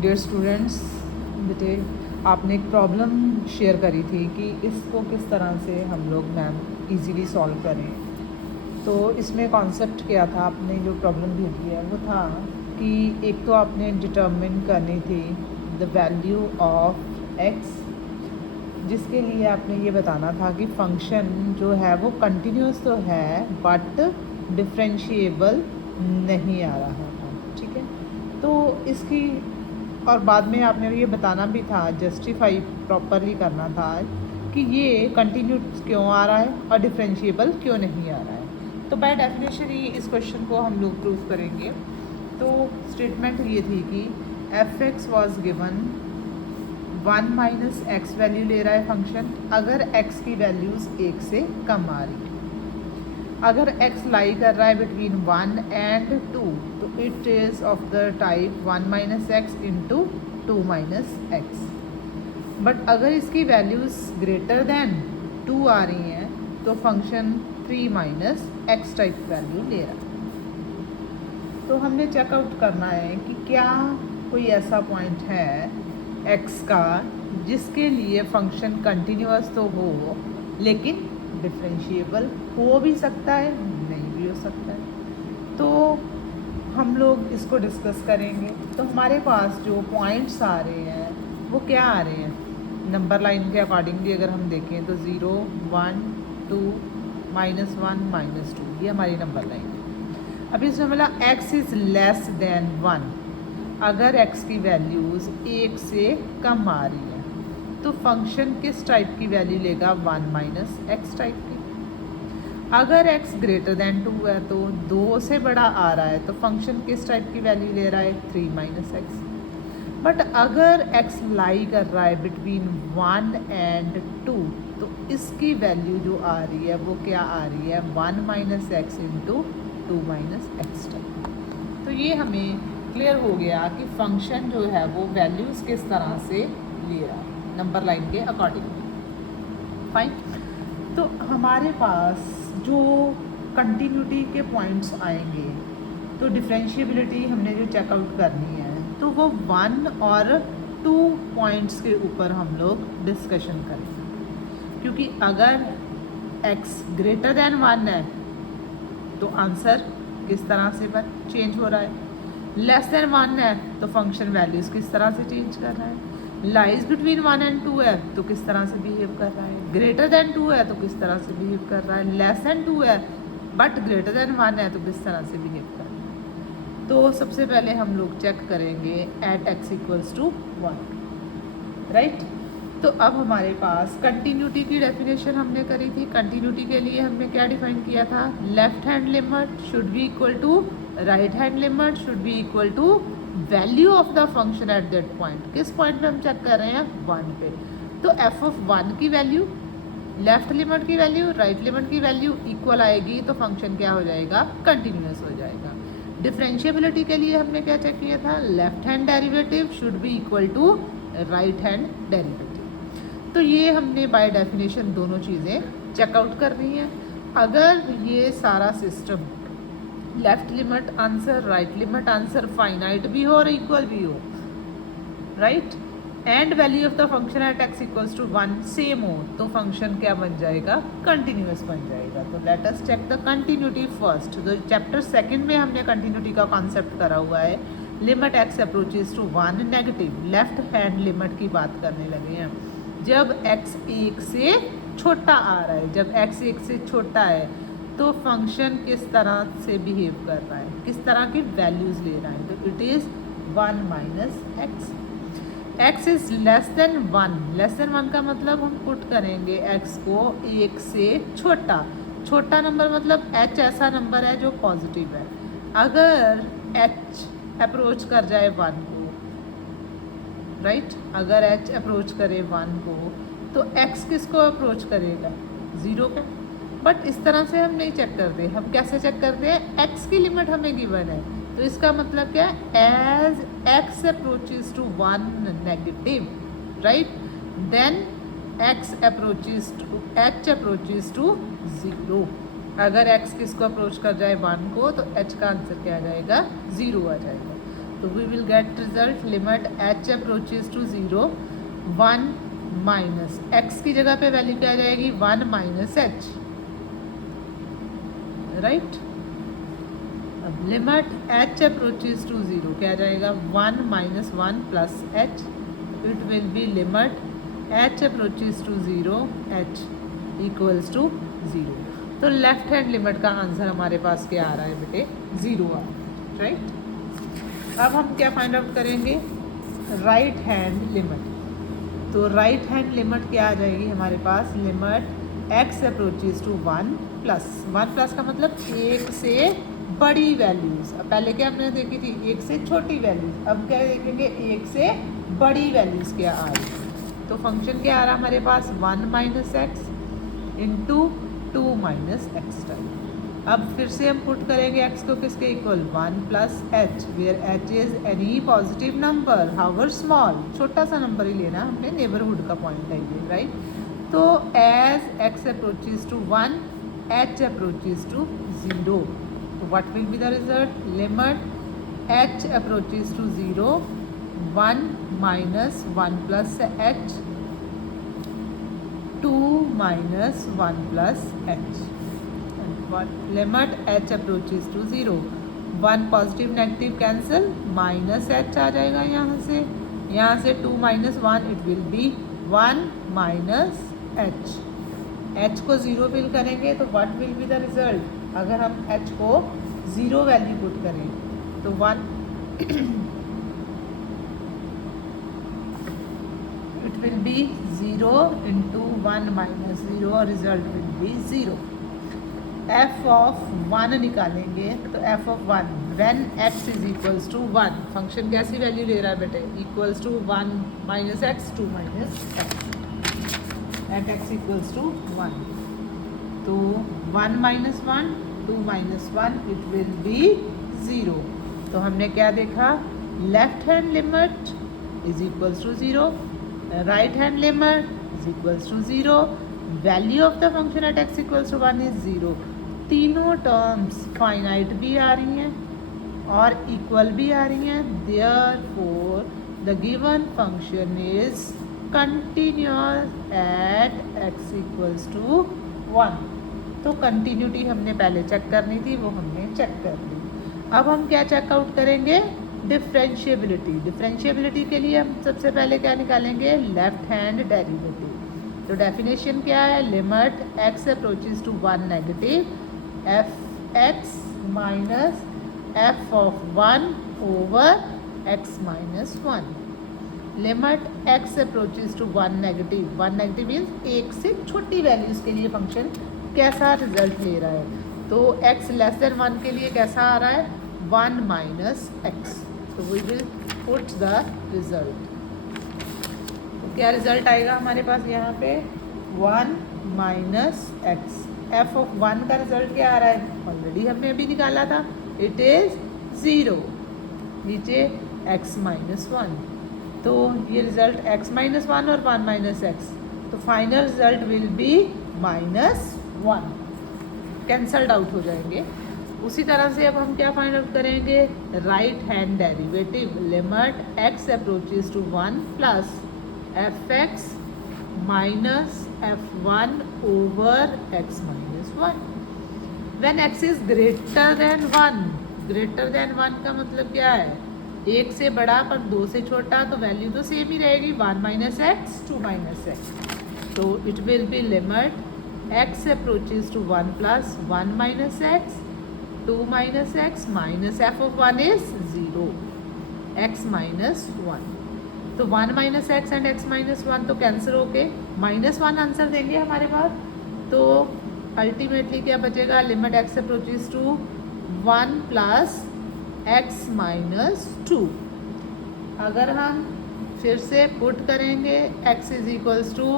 Dear students, बेटे आपने एक प्रॉब्लम शेयर करी थी कि इसको किस तरह से हम लोग मैम इजीली सॉल्व करें। तो इसमें कॉन्सेप्ट क्या था, आपने जो प्रॉब्लम भेजी है वो था कि एक तो आपने डिटर्मिन करनी थी द वैल्यू ऑफ एक्स, जिसके लिए आपने ये बताना था कि फंक्शन जो है वो कंटिन्यूस तो है बट डिफरेंशिएबल नहीं आ रहा था। ठीक है, तो इसकी और बाद में आपने ये बताना भी था, जस्टिफाई प्रॉपरली करना था कि ये कंटिन्यूस क्यों आ रहा है और डिफरेंशिएबल क्यों नहीं आ रहा है। तो बाय डेफिनेशन ही इस क्वेश्चन को हम लोग प्रूव करेंगे। तो स्टेटमेंट ये थी कि F x was given 1 minus x value ले रहा है फंक्शन, अगर एक्स की वैल्यूज़ 1 से कम आ रही है। अगर x लाई कर रहा है बिटवीन 1 एंड 2 तो it is of the type 1 minus x into 2 minus x. But अगर इसकी वैल्यूज़ ग्रेटर देन 2 आ रही हैं तो function 3 minus x type value ले रहा है। तो हमने चेकआउट करना है कि क्या कोई ऐसा पॉइंट है x का जिसके लिए फंक्शन कंटिन्यूअस तो हो लेकिन डिफरेंशिएबल हो भी सकता है, नहीं भी हो सकता है। तो हम लोग इसको डिस्कस करेंगे। तो हमारे पास जो पॉइंट्स आ रहे हैं वो क्या आ रहे हैं, नंबर लाइन के अकॉर्डिंगली अगर हम देखें तो 0 1 2 -1 -2 ये हमारी नंबर लाइन है। अब इसमें बोला x इज़ लेस देन 1, अगर x की वैल्यूज़ 1 से कम आ रही है तो फंक्शन किस टाइप की वैल्यू लेगा, 1 माइनस एक्स टाइप की। अगर x ग्रेटर देन 2 है तो 2 से बड़ा आ रहा है तो फंक्शन किस टाइप की वैल्यू ले रहा है, 3 माइनस एक्स। बट अगर x लाई कर रहा है बिटवीन 1 एंड 2 तो इसकी वैल्यू जो आ रही है वो क्या आ रही है, 1 minus x into 2 minus x type. तो ये हमें क्लियर हो गया कि फंक्शन जो है वो वैल्यूज़ किस तरह से ले रहा है नंबर लाइन के अकॉर्डिंग। फाइन। तो हमारे पास जो कंटिन्यूटी के पॉइंट्स आएंगे तो डिफरेंशिएबिलिटी हमने जो चेकआउट करनी है तो वो 1 और 2 पॉइंट्स के ऊपर हम लोग डिस्कशन करेंगे। क्योंकि अगर x ग्रेटर देन 1 है तो आंसर किस तरह से चेंज हो रहा है, लेस देन 1 है तो फंक्शन वैल्यूज़ किस तरह से चेंज कर रहा है, लाइज बिटवीन 1 एंड 2 है तो किस तरह से बिहेव कर रहा है, ग्रेटर देन 2 है तो किस तरह से बिहेव कर रहा है, लेस देन 2 है बट ग्रेटर देन 1 है तो किस तरह से बिहेव कर रहा है। तो सबसे पहले हम लोग चेक करेंगे at x equals to 1, right. तो अब हमारे पास कंटिन्यूटी की डेफिनेशन हमने करी थी। कंटिन्यूटी के लिए हमने क्या डिफाइन किया था, left hand limit should be equal to right hand limit should be equal to value of the function at that point. किस पॉइंट पे हम चेक कर रहे हैं, 1 पे। तो f ऑफ 1 की वैल्यू, लेफ्ट लिमिट की वैल्यू, राइट लिमिट की वैल्यू इक्वल आएगी तो फंक्शन क्या हो जाएगा, कंटिन्यूअस हो जाएगा। डिफरेंशिएबिलिटी के लिए हमने क्या चेक किया था, left hand derivative should be equal to right hand derivative. तो ये हमने बाय डेफिनेशन दोनों चीज़ें चेकआउट करनी है। अगर ये सारा system left limit answer, right limit answer finite भी हो और इक्वल भी हो, right, and value of the function at x equals to 1 same हो तो फंक्शन क्या बन जाएगा, कंटिन्यूअस बन जाएगा। तो let us check the continuity first. तो चैप्टर 2 में हमने कंटिन्यूटी का कॉन्सेप्ट करा हुआ है, limit x approaches to 1 negative, left hand limit की बात करने लगे हैं। जब x 1 से छोटा आ रहा है, जब x 1 से छोटा है तो फंक्शन किस तरह से बिहेव कर रहा है, किस तरह की वैल्यूज़ ले रहा है, तो it is 1 minus x. x is less than 1, less than 1 का मतलब हम पुट करेंगे x को 1 से छोटा, छोटा नंबर मतलब h ऐसा नंबर है जो पॉजिटिव है। अगर h अप्रोच कर जाए 1 को, राइट, अगर h अप्रोच करे 1 को तो x किसको अप्रोच करेगा, 0 पे। बट इस तरह से हम नहीं चेक करते, हम कैसे चेक करते हैं, x की लिमिट हमें गिवन है तो इसका मतलब क्या है, as x approaches to 1 negative, right, then h approaches to 0। अगर x किसको अप्रोच कर जाए 1 को तो h का आंसर क्या आ जाएगा, 0 आ जाएगा। तो we will get result limit h approaches to 0 1 minus x की जगह पे वैल्यू क्या आ जाएगी 1 माइनस h, राइट। अब लिमिट h अप्रोचेज टू 0 क्या आ जाएगा 1 minus 1 plus h, it will be limit h approaches to 0 h equals to 0। तो लेफ्ट हैंड लिमिट का आंसर हमारे पास क्या आ रहा है बेटे 0 आ रहा है, राइट। अब हम क्या फाइंड आउट करेंगे राइट हैंड लिमिट। तो राइट हैंड लिमिट क्या आ जाएगी हमारे पास limit x approaches to 1 plus का मतलब एक से बड़ी वैल्यूज़। अब पहले क्या हमने देखी थी एक से छोटी वैल्यूज़, अब क्या देखेंगे एक से बड़ी वैल्यूज़ क्या आ रही। तो फंक्शन क्या आ रहा है हमारे पास 1 minus x into 2 minus x time. अब फिर से हम पुट करेंगे x को किसके equal 1 plus h, where h is any positive number however small, छोटा सा नंबर ही लेना, हमने नेबरहुड का पॉइंट है ये, राइट। तो as x approaches to 1 h approaches to 0, तो what will be the result limit h approaches to 0 1 minus 1 plus h 2 minus 1 plus h, limit h approaches to 0 1 positive negative cancel minus h आ जाएगा यहाँ से 2 minus 1 it will be 1 minus h। h को 0 fill करेंगे तो what will be the result, अगर हम h को 0 वैल्यू पुट करें तो 1 it will be 0 into 1 minus 0 और result will be 0। f of 1 निकालेंगे तो f of 1 when x is equals to 1, function कैसी वैल्यू ले रहा है बेटे equals to 1 minus x 2 minus x at x equals to 1, तो 1 minus 1 2 minus 1 it will be 0। तो हमने क्या देखा left hand limit is equals to 0, right hand limit is equals to 0, value of the function at x equals to 1 is 0। तीनों terms finite भी आ रही हैं और इक्वल भी आ रही हैं, therefore the given function is continuous at x equals to 1। तो continuity हमने पहले चेक करनी थी, वो हमने चेक कर ली। अब हम क्या चेकआउट करेंगे डिफरेंशिएबिलिटी। डिफरेंशिएबिलिटी के लिए हम सबसे पहले क्या निकालेंगे लेफ्ट हैंड डेरिवेटिव। तो डेफिनेशन क्या है limit x approaches to 1 negative f x minus f of 1 over x minus 1। लिमिट x approaches to 1 negative, 1 negative means एक से छोटी वैल्यूज़ के लिए फंक्शन कैसा रिजल्ट ले रहा है। तो x लेस देन 1 के लिए कैसा आ रहा है 1 माइनस एक्स। तो we will put the result, तो क्या रिजल्ट आएगा हमारे पास यहाँ पे 1 माइनस एक्स। एफ ऑफ 1 का रिजल्ट क्या आ रहा है ऑलरेडी हमने अभी निकाला था, इट इज़ 0, नीचे x माइनस 1। तो ये रिजल्ट x माइनस 1 और 1 माइनस एक्स, तो final result will be minus 1, cancelled out हो जाएंगे। उसी तरह से अब हम क्या फाइंड आउट करेंगे right hand derivative limit x approaches to 1 plus f x minus f1 over x minus 1 when x is greater than 1। Greater than 1 का मतलब क्या है एक से बड़ा पर 2 से छोटा, तो वैल्यू तो सेम ही रहेगी 1 माइनस एक्स 2 माइनस एक्स। तो it will be limit x approaches to 1 plus 1 minus x 2 minus x minus f of 1 is 0 x minus 1। तो 1 minus x and x minus 1 तो कैंसिल होके माइनस 1 आंसर देंगे हमारे पास। तो ultimately क्या बचेगा limit x approaches to 1 plus x minus 2। अगर हम फिर से पुट करेंगे x is equals to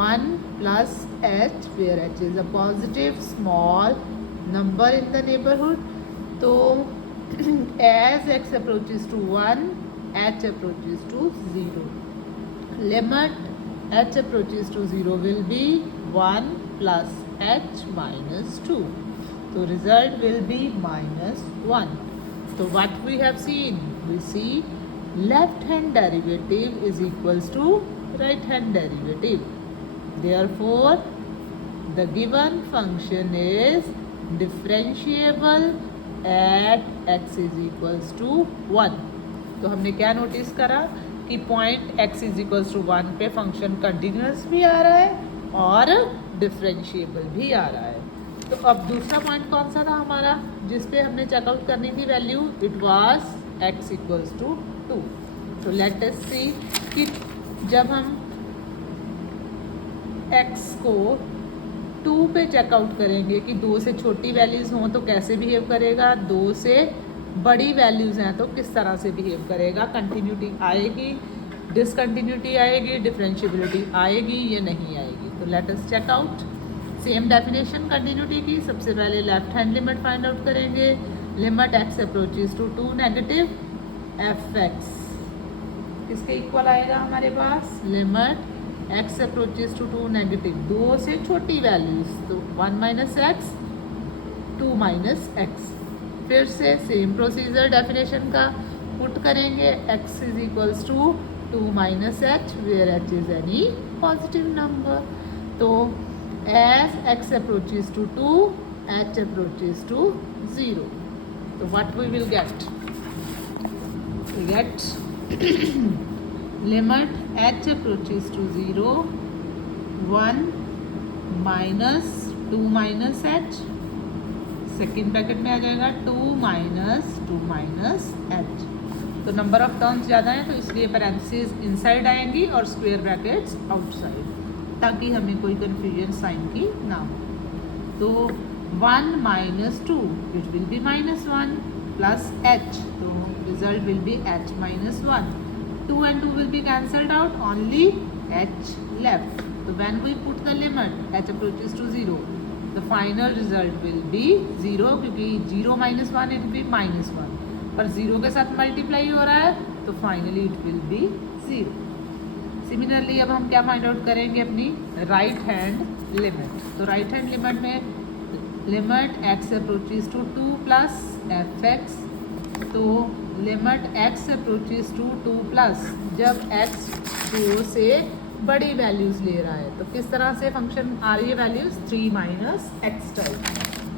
1 plus h where h is a positive small number in the neighbourhood. तो as x approaches to 1 h approaches to 0, limit h approaches to 0 will be 1 plus h minus 2, so result will be minus 1. So what we have seen we see left hand derivative is equals to right hand derivative. Therefore, the given function is differentiable at x is equals to 1. तो हमने क्या notice करा कि point x is equals to 1 पे function continuous भी आ रहा है और डिफरेंशिएबल भी आ रहा है. तो अब दूसरा पॉइंट कौन सा था हमारा जिस पे हमने चेकआउट करनी थी value? It was x equals to 2. तो लेट अस सी कि जब हम x को 2 पे चेकआउट करेंगे कि 2 से छोटी वैल्यूज़ हों तो कैसे बिहेव करेगा, 2 से बड़ी वैल्यूज़ हैं तो किस तरह से बिहेव करेगा, कंटिन्यूटी आएगी, डिसकंटिन्यूटी आएगी, डिफरेंशिएबिलिटी आएगी, ये नहीं आएगी. तो let us check out. Same definition continuity की. सबसे पहले left hand limit find out करेंगे. Limit x approaches to 2 negative f x किसके इक्वल आएगा हमारे पास? Limit x approaches to 2 negative 2 से छोटी वैल्यूज तो 1 माइनस एक्स 2 माइनस एक्स. फिर से सेम प्रोसीजर डेफिनेशन का पुट करेंगे. x is equals to 2 minus h where h is any positive number. तो as x approaches to 2 h approaches to 0. तो what we will get? We get limit h approaches to 0 1 minus 2 minus h. Second bracket में आ जाएगा 2 minus h. तो number of terms ज़्यादा हैं तो इसलिए पैरेंथेसिस इनसाइड आएंगी और स्क्वायर ब्रैकेट्स आउटसाइड, ताकि हमें कोई कन्फ्यूजन साइन की ना हो. तो 1 minus 2 it will be minus 1 plus h. तो result will be h minus 1. 2 and 2 will be cancelled out, only h left. So when we put the limit h approaches to 0, the final result will be 0, क्योंकि 0 minus 1 it will be minus 1, पर 0 के साथ multiply हो रहा है तो finally it will be 0. Similarly अब हम क्या फाइंड आउट करेंगे? अपनी राइट हैंड लिमिट. तो राइट हैंड लिमिट में limit x approaches to 2 plus f x. तो limit x approaches to 2 plus जब x 2 से बड़ी वैल्यूज़ ले रहा है तो किस तरह से फंक्शन आ रही है वैल्यूज़? 3 minus x type.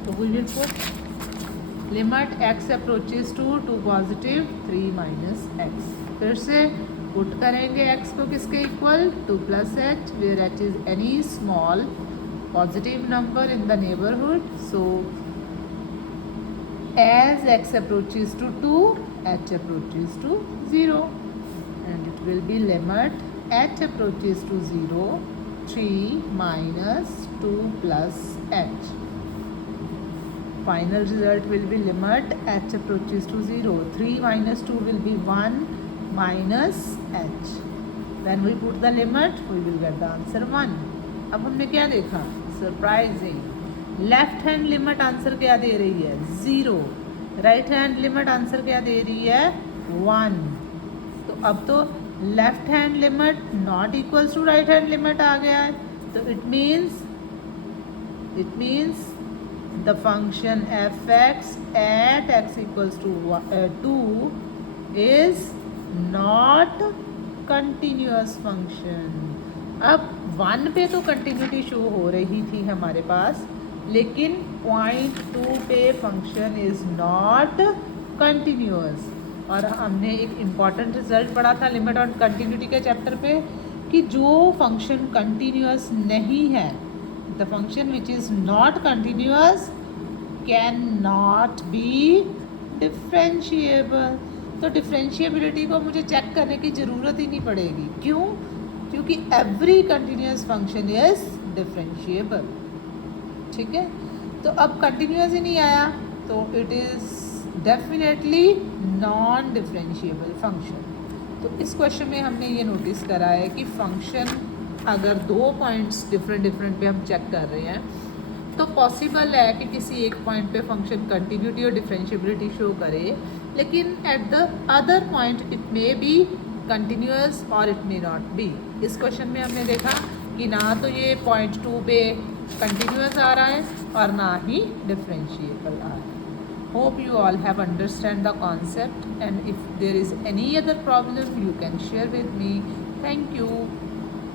तो we will put limit x approaches to 2 positive 3 minus x. फिर से पुट करेंगे x को किसके equal? 2 plus h where h is any small positive number in the neighbourhood. So as x approaches to 2 h approaches to 0 and it will be limit h approaches to 0 3 minus 2 plus h. Final result will be limit h approaches to 0 3 minus 2 will be 1 minus h. When we put the limit we will get the answer 1. अब हमने क्या देखा? Surprising. Left hand limit answer क्या दे रही है? 0. Right hand limit answer क्या दे रही है? 1. तो अब तो left hand limit not equals to right hand limit आ गया है. तो it means the function f x at x equals to 2 is not continuous function. अब 1 पे तो कंटिन्यूटी शो हो रही थी हमारे पास, लेकिन पॉइंट 2 पे फंक्शन इज नॉट कंटिन्यूअस. और हमने एक इम्पॉर्टेंट रिजल्ट पढ़ा था लिमिट और कंटिन्यूटी के चैप्टर पे कि जो फंक्शन कंटिन्यूअस नहीं है, the function which is not continuous can not be differentiable. तो डिफरेंशिएबिलिटी को मुझे चेक करने की ज़रूरत ही नहीं पड़ेगी. क्यों? क्योंकि every continuous function is differentiable. ठीक है. तो अब कंटिन्यूअस ही नहीं आया तो it is definitely non differentiable function. तो इस क्वेश्चन में हमने ये नोटिस करा है कि फंक्शन अगर 2 पॉइंट्स डिफरेंट पे हम चेक कर रहे हैं तो पॉसिबल है कि किसी एक पॉइंट पे फंक्शन कंटिन्यूटी और डिफरेंशिएबिलिटी शो करे, लेकिन at the other point it may be continuous और इट मे नॉट बी. इस क्वेश्चन में हमने देखा कि ना तो ये पॉइंट 2 पे कंटिन्यूअस आ रहा है और ना ही डिफरेंशिएबल आ रहा है. Hope you all have understand the concept, and if there is any other problem you can share with me. Thank you.